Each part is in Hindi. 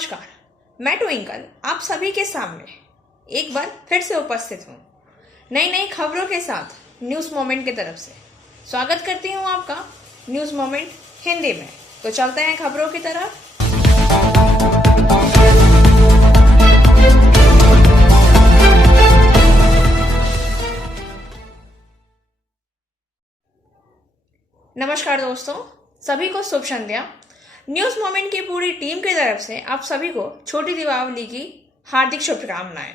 नमस्कार, मैं ट्विंकल आप सभी के सामने एक बार फिर से उपस्थित हूँ नई नई खबरों के साथ न्यूज़ मोमेंट की तरफ से। स्वागत करती हूँ आपका न्यूज़ मोमेंट हिंदी में। तो चलते हैं खबरों की तरफ। नमस्कार दोस्तों, सभी को शुभ संध्या। न्यूज़ मोमेंट की पूरी टीम की तरफ से आप सभी को छोटी दीपावली की हार्दिक शुभकामनाएं।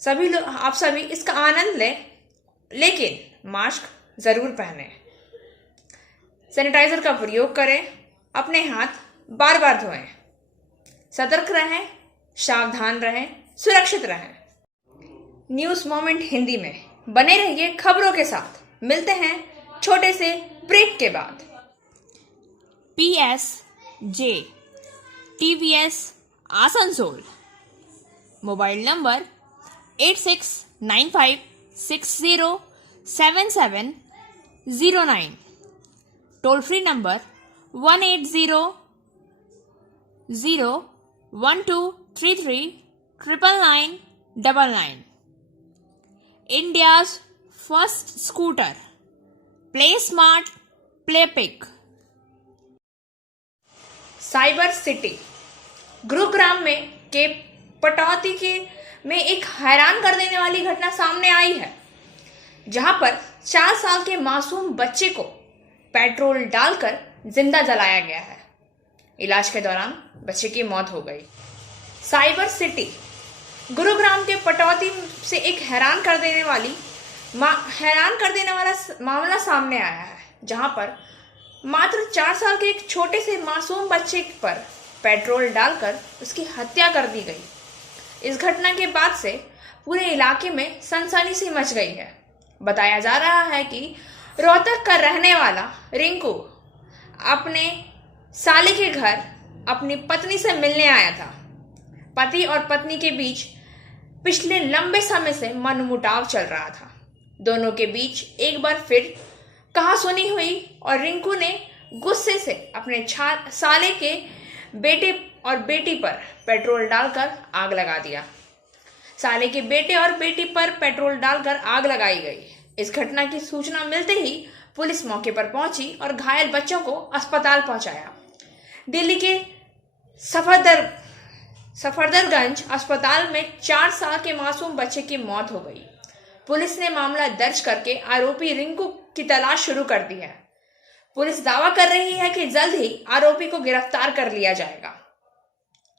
सभी लोग आप सभी इसका आनंद लें, लेकिन मास्क जरूर पहने, सैनिटाइजर का प्रयोग करें, अपने हाथ बार बार धोएं, सतर्क रहें, सावधान रहें, सुरक्षित रहें। न्यूज़ मोमेंट हिंदी में बने रहिए खबरों के साथ। मिलते हैं छोटे से ब्रेक के बाद। PSJ TVS Asansol, mobile number 8695607709, toll free number 1800123399999। India's first scooter, play smart play pick. Cyber city Gurugram के पटौदी में एक हैरान कर देने वाली घटना सामने आई है, जहां पर 4 साल के मासूम बच्चे को पेट्रोल डालकर जिंदा जलाया गया है। इलाज के दौरान बच्चे की मौत हो गई। साइबर सिटी गुरुग्राम के पटौदी से एक हैरान कर देने वाला मामला सामने आया है, जहां पर मात्र 4 साल के एक छोटे से मासूम बच्चे पर पेट्रोल डालकर उसकी हत्या कर दी गई। इस घटना के बाद से पूरे इलाके में सनसनी सी मच गई है। बताया जा रहा है कि रोहतक का रहने वाला रिंकू अपने साले के घर अपनी पत्नी से मिलने आया था। पति और पत्नी के बीच पिछले लंबे समय से मनमुटाव चल रहा था। दोनों के बीच एक बार फिर कहासुनी हुई और रिंकू ने गुस्से से अपने साले के बेटे और बेटी पर पेट्रोल डालकर आग लगा दिया। साले के बेटे और बेटी पर पेट्रोल डालकर आग लगाई गई। इस घटना की सूचना मिलते ही पुलिस मौके पर पहुंची और घायल बच्चों को अस्पताल पहुंचाया। दिल्ली के सफदरगंज अस्पताल में 4 साल के मासूम बच्चे की मौत हो गई। पुलिस ने मामला दर्ज करके आरोपी रिंकू की तलाश शुरू कर दी है। पुलिस दावा कर रही है कि जल्द ही आरोपी को गिरफ्तार कर लिया जाएगा।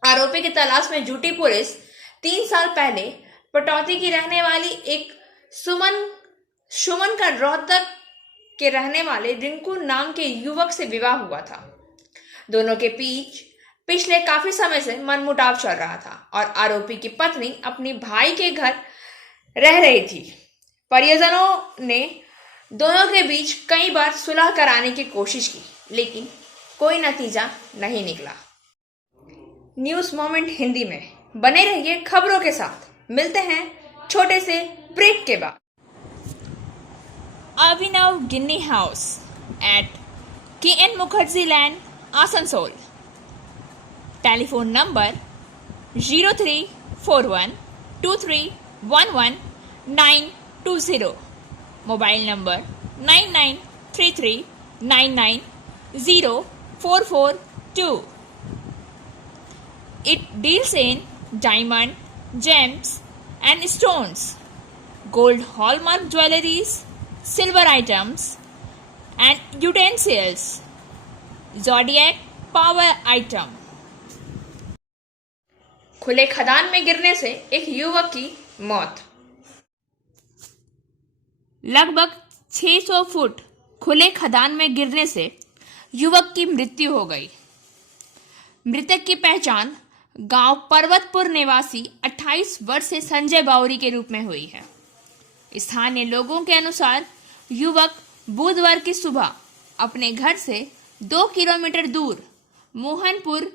आरोपी की तलाश में जुटी पुलिस 3 साल पहले पटौदी की रहने वाली एक सुमन का रोहतक के रहने वाले रिंकू नाम के युवक से विवाह हुआ था। दोनों के बीच पिछले काफी समय से मनमुटाव चल रहा था और आरोपी की पत्नी अपनी भाई के घर रह रही थी। परिजनों ने दोनों के बीच कई बार सुलह कराने की कोशिश की, लेकिन कोई नतीजा नहीं निकला। न्यूज़ मोमेंट हिंदी में बने रहिए खबरों के साथ। मिलते हैं छोटे से ब्रेक के बाद। Abhinav Ginni house at KN Mukherjee land Asansol, telephone number 0341231190, mobile number 9933990442। It deals in diamond, gems and stones, gold hallmark jewelries, silver items and utensils, zodiac power item। खुले खदान में गिरने से एक युवक की मौत। लगभग 600 फुट खुले खदान में गिरने से युवक की मृत्यु हो गई। मृतक की पहचान गांव पर्वतपुर निवासी 28 वर्षीय संजय बावरी के रूप में हुई है। स्थानीय लोगों के अनुसार युवक बुधवार की सुबह अपने घर से 2 किलोमीटर दूर मोहनपुर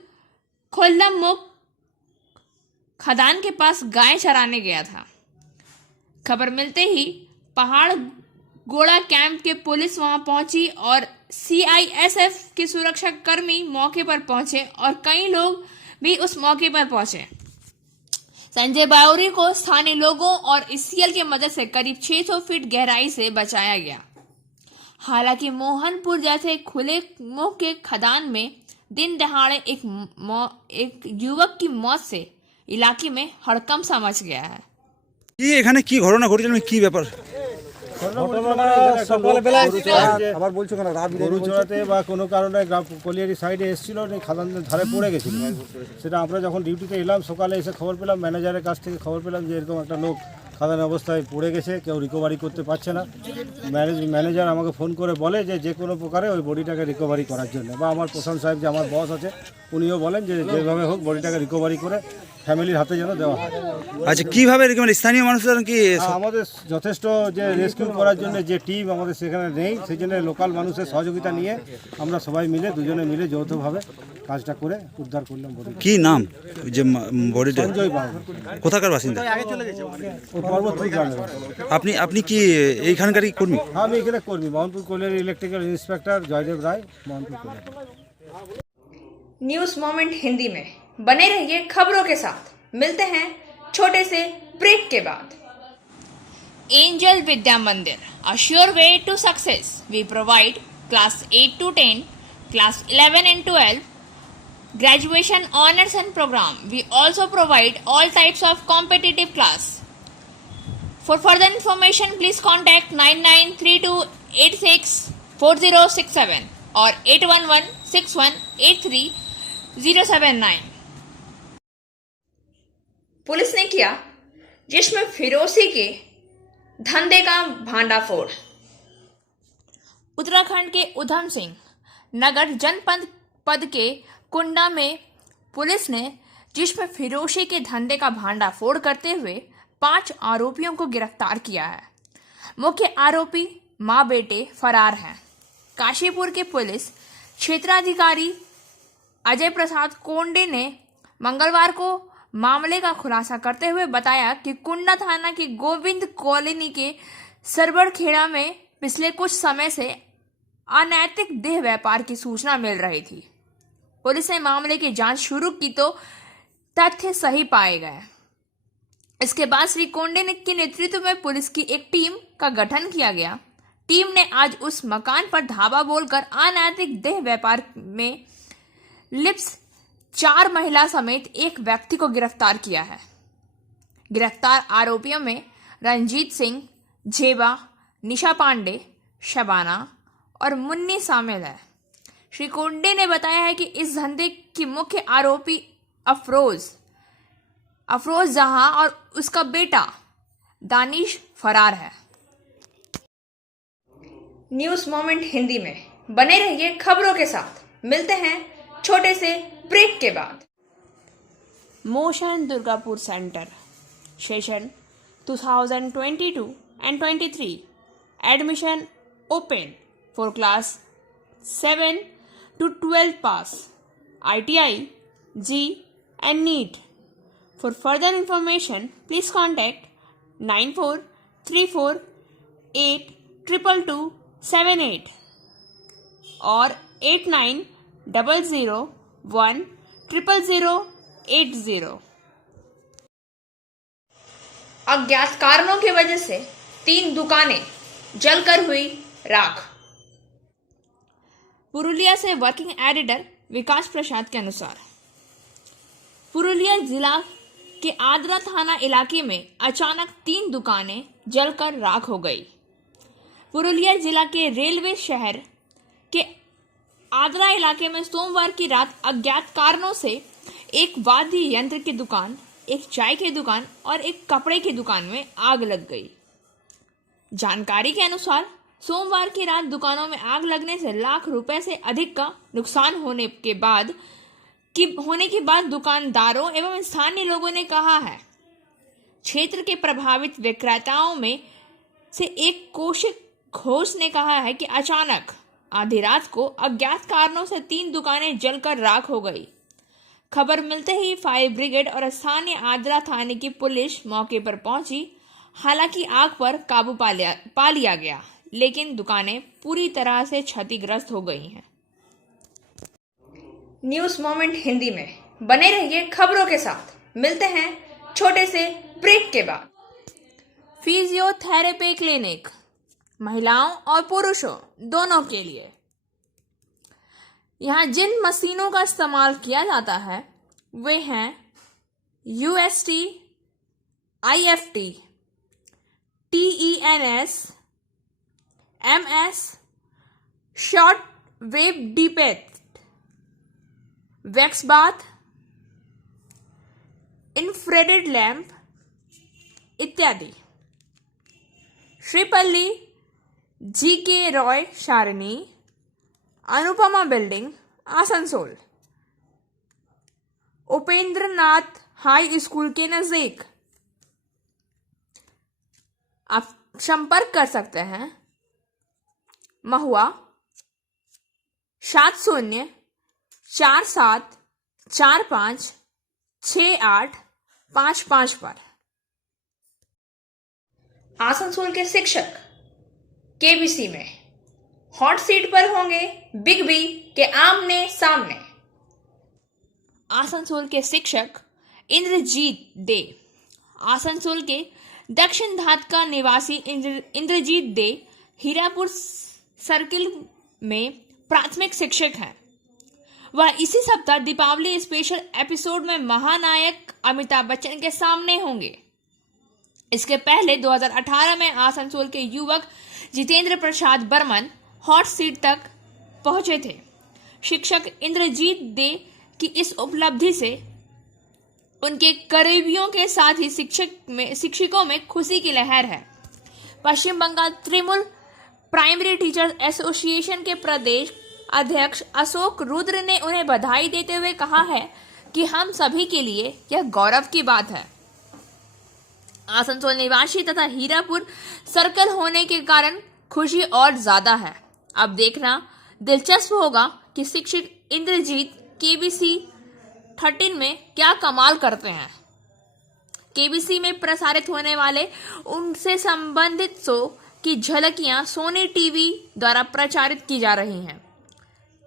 खोल्लमुख खदान के पास गाय चराने गया था। खबर मिलते ही पहाड़ गोड़ा कैंप के पुलिस वहां पहुंची और सीआईएसएफ के सुरक्षा कर्मी मौके पर पहुंचे और कई लोग भी उस मौके पर पहुंचे। संजय बावरी को स्थानीय लोगों और सीएल की मदद से करीब 600 फीट गहराई से बचाया गया। हालांकि मोहनपुर जैसे खुले मुंह के खदान में दिन दहाड़े एक युवक की मौत से इलाके में हड़कंप सा मच गया है। কি এখানে কি ঘটনা ঘটেছিল কি ব্যাপার? আবার বলছো কেন গরু চড়াতে বা কোনো কারণে কলিয়ারি সাইডে এসেছিল খাদানের ধারে পড়ে গেছিল। সেটা আমরা যখন ডিউটিতে এলাম সকালে এসে খবর পেলাম, ম্যানেজারের কাছ থেকে খবর পেলাম যে এরকম একটা লোক খাদান অবস্থায় পড়ে গেছে, কেউ রিকভারি করতে পারছে না। ম্যানেজার আমাকে ফোন করে বলে যে কোনো প্রকারে ওই বডিটাকে রিকভারি করার জন্য, বা আমার প্রধান সাহেব যে আমার বস আছে উনিও বলেন যে যেভাবে হোক বডিটাকে রিকভারি করে ফ্যামিলির হাতে যেন দেওয়া হয়। আচ্ছা কিভাবে মানে স্থানীয় মানুষরা কি আমাদের যথেষ্ট যে রেস্কিউ করার জন্য যে টিম আমাদের সেখানে নেই, সেই জন্য লোকাল মানুষের সহযোগিতা নিয়ে আমরা সবাই মিলে দুজনে মিলে যৌথভাবে কাজটা করে উদ্ধার করলাম। কি নাম যে বডিটা? সঞ্জয় বাবু। কোথাকার বাসিন্দা? ও পর্বতপুর গ্রামের। আপনি আপনি কি এইখানকারই কর্মী? আমি এখানে কর্মী, Mohanpur colliery electrical inspector Jaydev Roy, Mohanpur colliery. News moment Hindi में बने रहिए खबरों के साथ। मिलते हैं छोटे से ब्रेक के बाद। एंजल विद्या मंदिर, a sure way to success. We provide class 8 to 10, class 11 and 12, graduation honors and program. We also provide all types of competitive class. For further information, please contact 9932864067 or 8116183079. Police ने किया जिसमें फिरोसी के धंधे का भांडाफोड़। उत्तराखंड के उधम सिंह नगर जनपद के कुंडा में पुलिस ने जिसमें फिरोशी के धंधे का भांडाफोड़ करते हुए 5 आरोपियों को गिरफ्तार किया है। मुख्य आरोपी मां बेटे फरार हैं। काशीपुर के पुलिस क्षेत्राधिकारी अजय प्रसाद कोंडे ने मंगलवार को मामले का खुलासा करते हुए बताया कि कुंडा थाना की गोविंद कॉलोनी के सरबड़खेड़ा में पिछले कुछ समय से अनैतिक देह व्यापार की सूचना मिल रही थी। पुलिस ने मामले की जांच शुरू की तो तथ्य सही पाए गए। इसके बाद श्री कोंडे के नेतृत्व में पुलिस की एक टीम का गठन किया गया। टीम ने आज उस मकान पर धावा बोलकर अनैतिक देह व्यापार में लिप्त 4 महिला समेत एक व्यक्ति को गिरफ्तार किया है। गिरफ्तार आरोपियों में रंजीत सिंह, जेबा, निशा पांडे, शबाना और मुन्नी शामिल है। श्री कोंडे ने बताया है कि इस धंधे की मुख्य आरोपी अफरोज जहां और उसका बेटा दानिश फरार है। न्यूज मोमेंट हिंदी में बने रहिए खबरों के साथ। मिलते हैं छोटे से ब्रेक के बाद। Motion Durgapur centre session 2022 and 23 admission open for class 7 to 12 pass, ITI, G and NEET. For further information, please contact 9434822278 or 8900010080. अज्ञात कारणों की वजह से 3 दुकानें जलकर हुई राख। पुरुलिया से वर्किंग एडिटर विकास प्रसाद के अनुसार पुरुलिया जिला के आद्रा थाना इलाके में अचानक 3 दुकानें जलकर राख हो गई। पुरुलिया जिला के रेलवे शहर के आद्रा इलाके में सोमवार की रात अज्ञात कारणों से एक वाद्य यंत्र की दुकान, एक चाय की दुकान और एक कपड़े की दुकान में आग लग गई। जानकारी के अनुसार सोमवार की रात दुकानों में आग लगने से लाख रुपए से अधिक का नुकसान होने के बाद दुकानदारों एवं स्थानीय लोगों ने कहा है। क्षेत्र के प्रभावित विक्रेताओं में से एक कौशिक घोष ने कहा है कि अचानक आधी रात को अज्ञात कारणों से 3 दुकानें जलकर राख हो गई। खबर मिलते ही फायर ब्रिगेड और स्थानीय आद्रा थाने की पुलिस मौके पर पहुंची। हालांकि आग पर काबू पा लिया गया, लेकिन दुकानें पूरी तरह से क्षतिग्रस्त हो गई हैं। न्यूज मोमेंट हिंदी में बने रहिए खबरों के साथ। मिलते हैं छोटे से ब्रेक के बाद। फिजियोथेरेपी क्लिनिक महिलाओं और पुरुषों दोनों के लिए। यहाँ जिन मशीनों का इस्तेमाल किया जाता है वे हैं UST, IFT, TENS, MS, short wave डीपेथ, वैक्स बाथ, इंफ्रारेड लैंप इत्यादि। Sripally, GK Roy Sarani, Anupama building, Asansol, Upendra Nath high school के नजदीक। आप संपर्क कर सकते हैं महुआ 7047456855 पर। आसनसोल के शिक्षक KBC में हॉट सीट पर होंगे बिग बी के आमने सामने। आसनसोल के शिक्षक इंद्रजीत दे। आसनसोल के दक्षिण घाट का निवासी इंद्रजीत दे हीरापुर सर्किल में प्राथमिक शिक्षक हैं। वह इसी सप्ताह दीपावली स्पेशल एपिसोड में महानायक अमिताभ बच्चन के सामने होंगे। इसके पहले 2018 में आसनसोल के युवक जितेंद्र प्रसाद बर्मन हॉट सीट तक पहुंचे थे। शिक्षक इंद्रजीत दे की इस उपलब्धि से उनके करीबियों के साथ ही शिक्षकों में खुशी की लहर है। Paschim Bangal Trinamool primary teachers association के प्रदेश अध्यक्ष अशोक रुद्र ने उन्हें बधाई देते हुए कहा है कि हम सभी के लिए यह गौरव की बात है। आसनसोल निवासी तथा हीरापुर सर्कल होने के कारण खुशी और ज्यादा है। अब देखना दिलचस्प होगा कि शिक्षक इंद्रजीत KBC 13 में क्या कमाल करते हैं। KBC में प्रसारित होने वाले उनसे संबंधित शो की झलकियां सोनी टीवी द्वारा प्रचारित की जा रही हैं,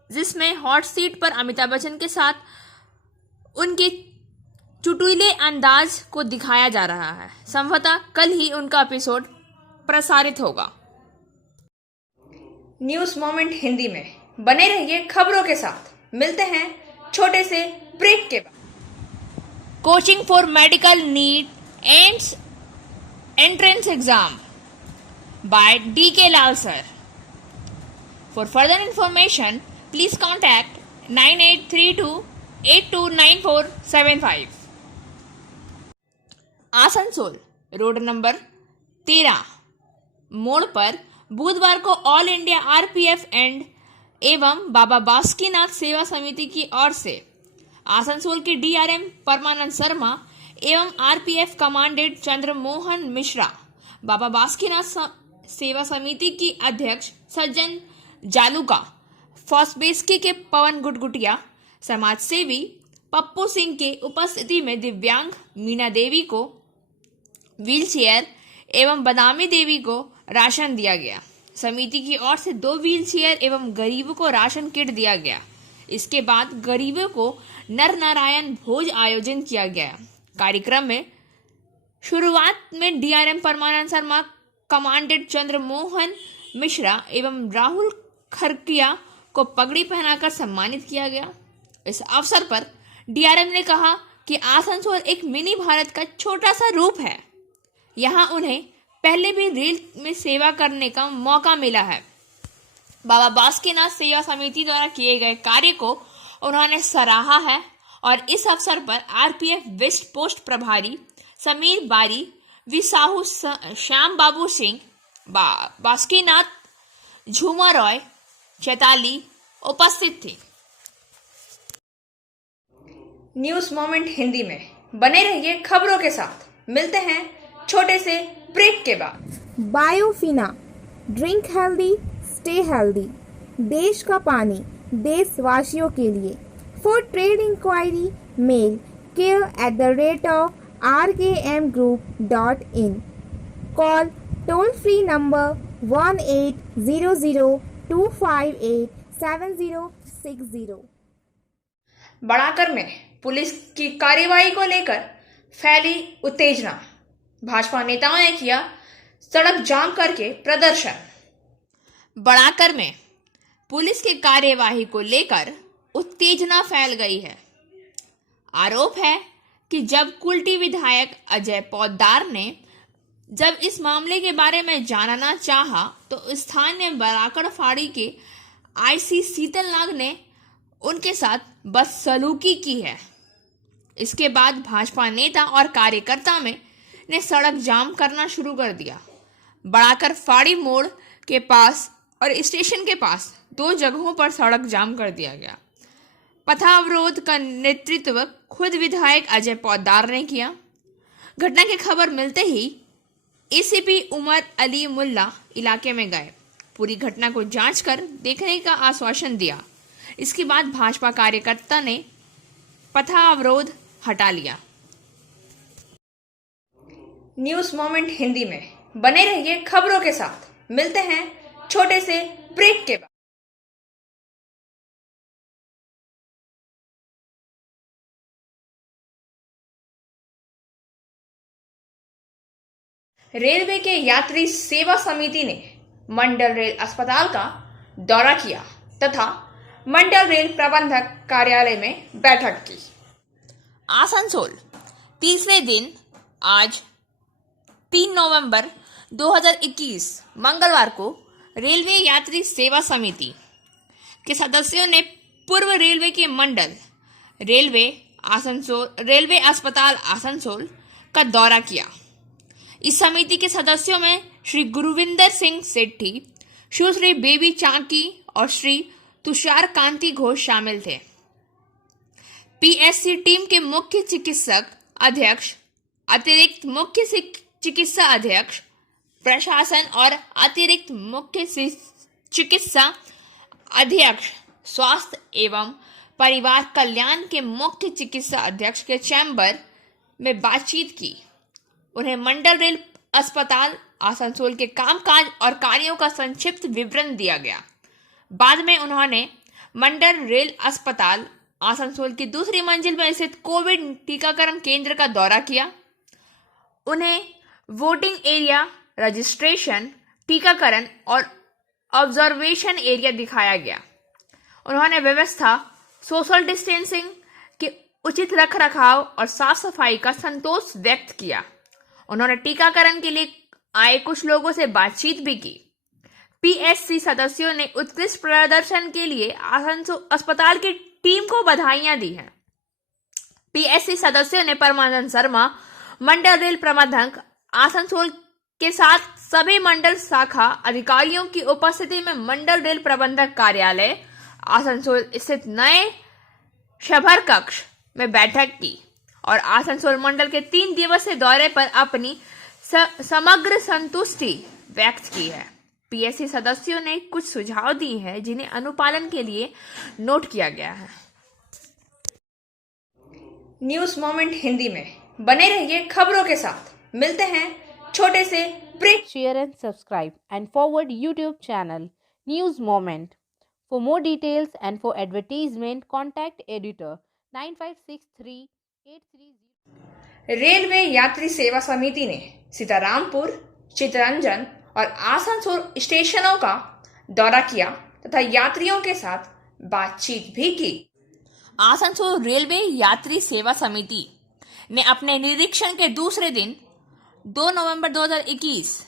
जिसमें हॉट सीट पर अमिताभ बच्चन के साथ उनके चुटुले अंदाज को दिखाया जा रहा है। संभवतः कल ही उनका एपिसोड प्रसारित होगा। न्यूज मोमेंट हिंदी में बने रहिए खबरों के साथ। मिलते हैं छोटे से ब्रेक के बाद। Coaching for medical NEET ends entrance exam by DK Lal sir. For further information please contact 9832829475। Asansol road number 13 मोड़ पर बुधवार को ऑल इंडिया RPF एवं बाबा बासुकीनाथ सेवा समिति की ओर से आसनसोल के DRM परमानंद शर्मा एवं RPF कमांडेंट चंद्रमोहन मिश्रा, बाबा बासुकीनाथ सेवा समिति की अध्यक्ष सज्जन जालूका, फॉसबेस्की के पवन गुटगुटिया, समाज सेवी पप्पू सिंह के उपस्थिति में दिव्यांग मीना देवी को व्हीलचेयर एवं बदामी देवी को राशन दिया गया। समिति की ओर से 2 व्हीलचेयर एवं गरीबों को राशन किट दिया गया। इसके बाद गरीबों को नर नारायण भोज आयोजन किया गया। कार्यक्रम में शुरुआत में DRM परमानंद शर्मा, कमांडेंट चंद्रमोहन मिश्रा एवं राहुल खरकिया को पगड़ी पहनाकर सम्मानित किया गया। इस अवसर पर DRM ने कहा कि आसनसोल एक मिनी भारत का छोटा सा रूप है। यहाँ उन्हें पहले भी रेल में सेवा करने का मौका मिला है। बाबा बासुकीनाथ सेवा समिति द्वारा किए गए कार्य को उन्होंने सराहा है और इस अवसर पर RPF वेस्ट पोस्ट प्रभारी समीर बारी, वी साहू, श्याम बाबू सिंह, बासुकीनाथ, झूमा रॉय, चैताली उपस्थित थी। न्यूज मोमेंट हिंदी में बने रहिए खबरों के साथ। मिलते हैं छोटे से ब्रेक के बाद। Biofina, drink healthy, stay healthy. देश का पानी देशवासियों के लिए। For trade enquiry mail care@rkmgroup.in। Call toll free number 1800-258-7060। बढ़ाकर में पुलिस की कार्यवाही को लेकर फैली उत्तेजना। भाजपा नेताओं ने किया सड़क जाम करके प्रदर्शन। बढ़ाकर में पुलिस की कार्यवाही को लेकर उत्तेजना फैल गई है। आरोप है कि जब कुल्टी विधायक अजय पोद्दार ने जब इस मामले के बारे में जानना चाहा तो स्थानीय बराकड़ फाड़ी के आईसी शीतल नाग ने उनके साथ बदसलूकी की है। इसके बाद भाजपा नेता और कार्यकर्ता ने सड़क जाम करना शुरू कर दिया। बढ़ाकर फाड़ी मोड़ के पास और स्टेशन के पास 2 जगहों पर सड़क जाम कर दिया गया। पथावरोध का नेतृत्व खुद विधायक अजय पोद्दार ने किया। घटना की खबर मिलते ही एसीपी उमर अली मुल्ला इलाके में गए, पूरी घटना को जांच कर देखने का आश्वासन दिया। इसके बाद भाजपा कार्यकर्ता ने पथावरोध हटा लिया। न्यूज मोमेंट हिंदी में बने रहिए खबरों के साथ। मिलते हैं छोटे से ब्रेक के बाद। रेलवे के यात्री सेवा समिति ने मंडल रेल अस्पताल का दौरा किया तथा मंडल रेल प्रबंधक कार्यालय में बैठक की। आसनसोल तीसरे दिन आज 3 नवंबर 2021 मंगलवार को रेलवे यात्री सेवा समिति के सदस्यों ने पूर्व रेलवे के मंडल रेलवे अस्पताल आसनसोल का दौरा किया। इस समिति के सदस्यों में श्री गुरुविंदर सिंह सेठी, सुश्री बेबी चाकी और श्री तुषार कांति घोष शामिल थे। पीएससी टीम के मुख्य चिकित्सक अध्यक्ष, अतिरिक्त मुख्य चिकित्सा अध्यक्ष, प्रशासन और अतिरिक्त मुख्य चिकित्सा अध्यक्ष, स्वास्थ्य एवं परिवार कल्याण के मुख्य चिकित्सा अध्यक्ष के चैम्बर में बातचीत की। उन्हें मंडल रेल अस्पताल आसनसोल के कामकाज और कार्यों का संक्षिप्त विवरण दिया गया। बाद में उन्होंने मंडल रेल अस्पताल आसनसोल की दूसरी मंजिल में स्थित कोविड टीकाकरण केंद्र का दौरा किया। उन्हें वोटिंग एरिया, रजिस्ट्रेशन, टीकाकरण और ऑब्जर्वेशन एरिया दिखाया गया। उन्होंने व्यवस्था, सोशल डिस्टेंसिंग के उचित रखरखाव और साफ सफाई का संतोष व्यक्त किया। उन्होंने टीकाकरण के लिए आए कुछ लोगों से बातचीत भी की। पीएससी सदस्यों ने उत्कृष्ट प्रदर्शन के लिए आसनसोल अस्पताल की टीम को बधाइयां दी हैं। पीएससी सदस्यों ने परमानंद शर्मा, मंडल रेल प्रबंधक आसनसोल के साथ सभी मंडल शाखा अधिकारियों की उपस्थिति में मंडल रेल प्रबंधक कार्यालय आसनसोल स्थित नए सभा कक्ष में बैठक की और आसनसोल मंडल के 3 दिवसीय दौरे पर अपनी समग्र संतुष्टि व्यक्त की है। पीएससी सदस्यों ने कुछ सुझाव दिए हैं जिन्हें अनुपालन के लिए नोट किया गया है। न्यूज मोमेंट हिंदी में बने रहिए खबरों के साथ। मिलते हैं छोटे से break. Share and subscribe and forward YouTube channel News Moment. For more details and for advertisement, contact editor 956383. Railway यात्री सेवा समिति ने सीतारामपुर, चितरंजन और आसनसोल स्टेशनों का दौरा किया तथा यात्रियों के साथ बातचीत भी की। आसनसोल रेलवे यात्री सेवा समिति ने अपने निरीक्षण के दूसरे दिन 2 नवंबर 2021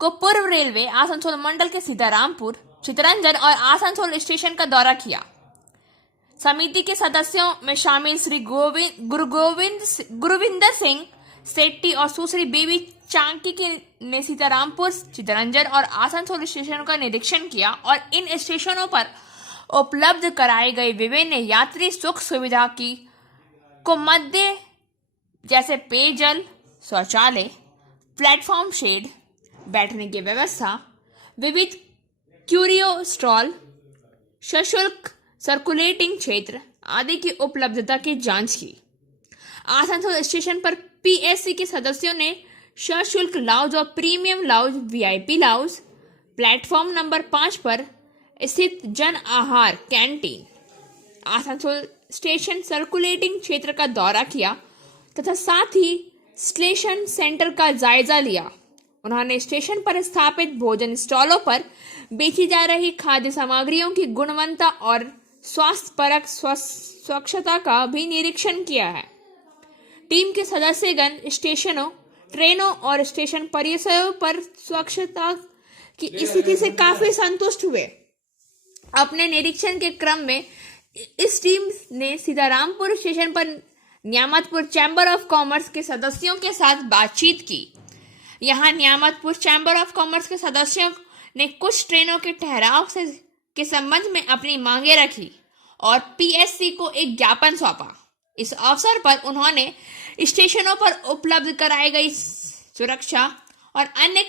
को पूर्व रेलवे आसनसोल मंडल के सीतारामपुर, चितरंजन और आसनसोल स्टेशन का दौरा किया। समिति के सदस्यों में शामिल श्री गुरुविंदर सिंह सेट्टी और सुश्री बेबी चांकी ने सीतारामपुर, चितरंजन और आसनसोल स्टेशनों का निरीक्षण किया और इन स्टेशनों पर उपलब्ध कराए गए विभिन्न यात्री सुख सुविधा को मध्य जैसे पेयजल, शौचालय, प्लेटफॉर्म शेड, बैठने की व्यवस्था, विविध क्यूरियो स्टॉल, सशुल्क सर्कुलेटिंग क्षेत्र आदि की उपलब्धता की जांच की। आसनसोल स्टेशन पर पीएससी के सदस्यों ने सशुल्क लाउंज और premium lounge, VIP lounge, platform number 5 पर स्थित जन आहार कैंटीन आसनसोल स्टेशन सर्कुलेटिंग क्षेत्र का दौरा किया तथा साथ ही स्टेशन सेंटर का जायजा लिया। उन्होंने स्टेशन पर स्थापित भोजन स्टॉलों पर बेची जा रही खाद्य सामग्रियों की गुणवत्ता और स्वास्थ्यपरक स्वच्छता का भी निरीक्षण किया है। टीम के सदस्यगण स्टेशनों, ट्रेनों और स्टेशन परिसरों पर स्वच्छता की स्थिति से काफी संतुष्ट हुए। अपने निरीक्षण के क्रम में इस टीम ने सीतारामपुर स्टेशन पर न्यामतपुर चैम्बर ऑफ कॉमर्स के सदस्यों के साथ बातचीत की। यहां न्यामतपुर चैम्बर ऑफ कॉमर्स के सदस्यों ने कुछ ट्रेनों के ठहराव के संबंध में अपनी मांगे रखी और पीएससी को एक ज्ञापन सौंपा। इस अवसर पर उन्होंने स्टेशनों पर उपलब्ध कराई गई सुरक्षा और अन्य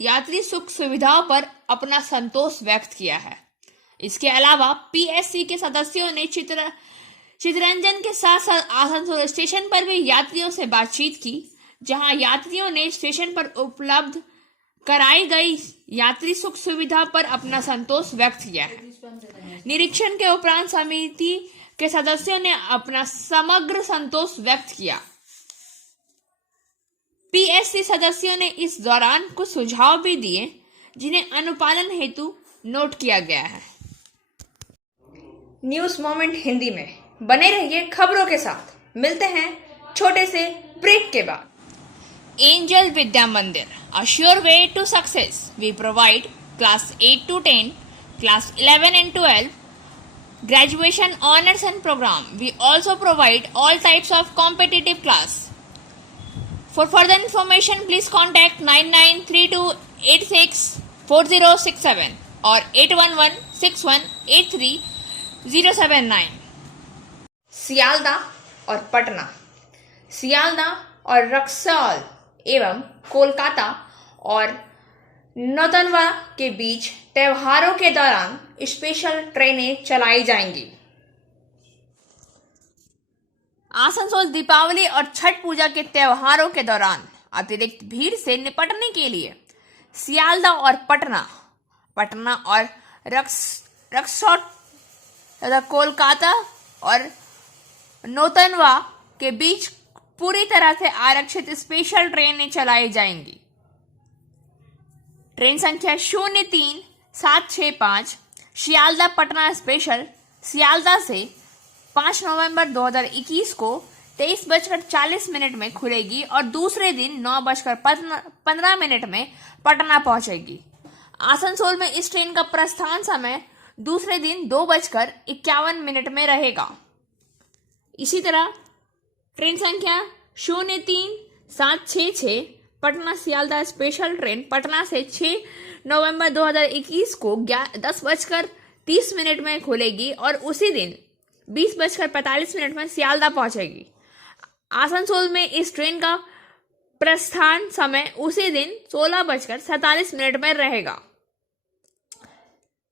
यात्री सुख सुविधाओं पर अपना संतोष व्यक्त किया है। इसके अलावा पीएससी के सदस्यों ने चितरंजन के साथ साथ आसनसोल स्टेशन पर भी यात्रियों से बातचीत की, जहां यात्रियों ने स्टेशन पर उपलब्ध कराई गई यात्री सुख सुविधा पर अपना संतोष व्यक्त किया है। निरीक्षण के उपरांत समिति के सदस्यों ने अपना समग्र संतोष व्यक्त किया। पीएससी सदस्यों ने इस दौरान कुछ सुझाव भी दिए, जिन्हें अनुपालन हेतु नोट किया गया है। न्यूज मोमेंट हिंदी में बने रहिए खबरों के साथ। मिलते हैं छोटे से ब्रेक के बाद। Angel Vidya Mandir, a sure way to success. We provide class 8 to 10, class 11 and 12, graduation honors and program. We also provide all types of competitive class. For further information, please contact 9932864067 or 8116183079. Sealdah और पटना, सियालदा और रक्सौल एवं कोलकाता और नौतनवा के बीच त्योहारों के दौरान स्पेशल ट्रेनें चलाई जाएंगी। आसनसोल दीपावली और छठ पूजा के त्योहारों के दौरान अतिरिक्त भीड़ से निपटने के लिए सियालदा और पटना और रक्सौल तथा कोलकाता और नौतनवा के बीच पूरी तरह से आरक्षित स्पेशल ट्रेनें चलाई जाएंगी। ट्रेन संख्या 03765 सियालदा पटना स्पेशल सियालदा से 5 नवंबर 2021 को 23:40 में खुलेगी और दूसरे दिन 9:15 में पटना पहुंचेगी। आसनसोल में इस ट्रेन का प्रस्थान समय दूसरे दिन 2:51 में रहेगा। इसी तरह ट्रेन संख्या 03766 पटना सियालदा स्पेशल ट्रेन पटना से 6 नवंबर 2021 को 10:30 में खुलेगी और उसी दिन 20:45 में सियालदा पहुंचेगी। आसनसोल में इस ट्रेन का प्रस्थान समय उसी दिन 16:47 में रहेगा।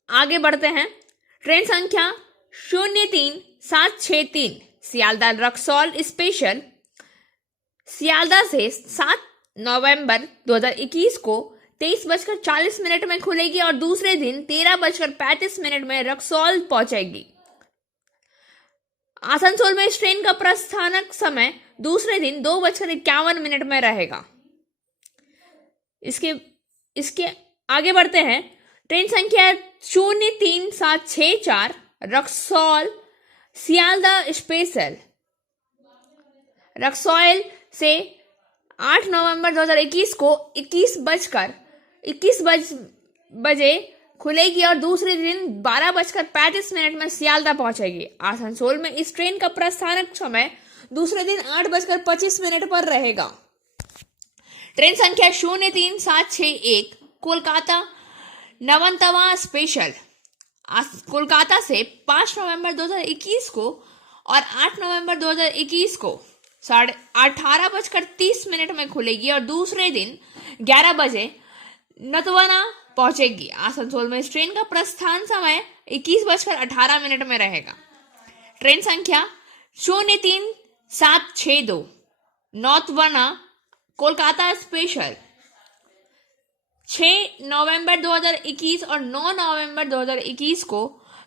आगे बढ़ते हैं। ट्रेन संख्या 03763 सियालदा रक्सौल स्पेशल सियालदा से 7 नवंबर 2021 को 23:40 में खुलेगी और दूसरे दिन 13:35 में रक्सौल पहुंचेगी। आसनसोल में इस ट्रेन का प्रस्थानक समय दूसरे दिन 2:51 में रहेगा। इसके आगे बढ़ते हैं। ट्रेन संख्या 03764 रक्सौल सियालदा स्पेशल रक्सौल से 8 नवंबर 2021 को 21 बजे खुलेगी और दूसरे दिन 12:35 में सियालदा पहुंचेगी। आसनसोल में इस ट्रेन का प्रस्थानक समय दूसरे दिन 8:25 पर रहेगा। ट्रेन संख्या 03761 कोलकाता नवंतवा स्पेशल कोलकाता से 5 नवंबर 2021 को और 8 नवंबर 2021 को 18:30 में खुलेगी और दूसरे दिन 11 बजे नतवाना पहुंचेगी। आसनसोल में इस ट्रेन का प्रस्थान समय 21:18 में रहेगा। ट्रेन संख्या 03762 नौतवाना कोलकाता स्पेशल 6 नवंबर 2021 और 9 नवंबर 2021 को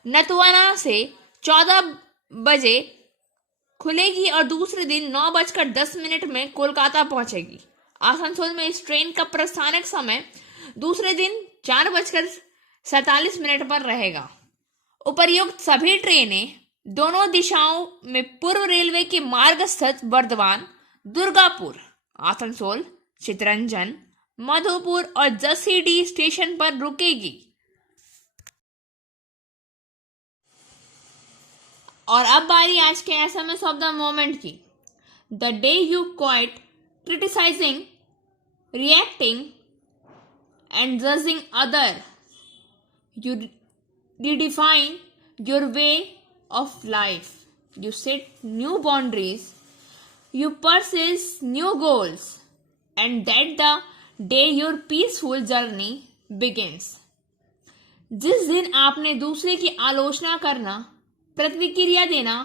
नतवाना से 14 बजे खुलेगी और दूसरे दिन 9:10 में कोलकाता पहुंचेगी। आसनसोल में इस ट्रेन का प्रस्थानिक समय दूसरे दिन 4:47 पर रहेगा। उपर्युक्त सभी ट्रेनें दोनों दिशाओं में पूर्व रेलवे के मार्ग स्थित बर्दवान, दुर्गापुर, आसनसोल, चितरंजन, मधुपुर और जसीडीह स्टेशन पर रुकेगी। और अब बारी आज के एसएमएस ऑफ द मोमेंट की। The day you quit criticising, reacting and judging other, you redefine your way of life. You set new boundaries. You pursue new goals. And that the day your peaceful journey begins. जिस दिन आपने दूसरे की आलोचना करना, प्रतिक्रिया देना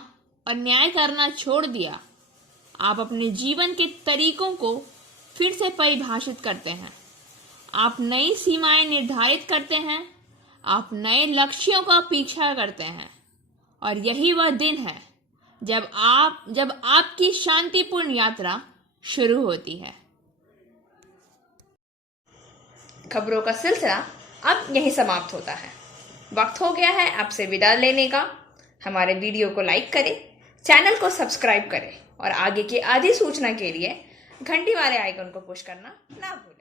और न्याय करना छोड़ दिया, आप अपने जीवन के तरीकों को फिर से परिभाषित करते हैं। आप नई सीमाएं निर्धारित करते हैं, आप नए लक्ष्यों का पीछा करते हैं और यही वह दिन है जब आपकी शांतिपूर्ण यात्रा शुरू होती है। खबरों का सिलसिला अब यहीं समाप्त होता है। वक्त हो गया है आपसे विदा लेने का। हमारे वीडियो को लाइक करें, चैनल को सब्सक्राइब करें और आगे की अधिसूचना के लिए घंटी वाले आइकन को पुश करना ना भूलें।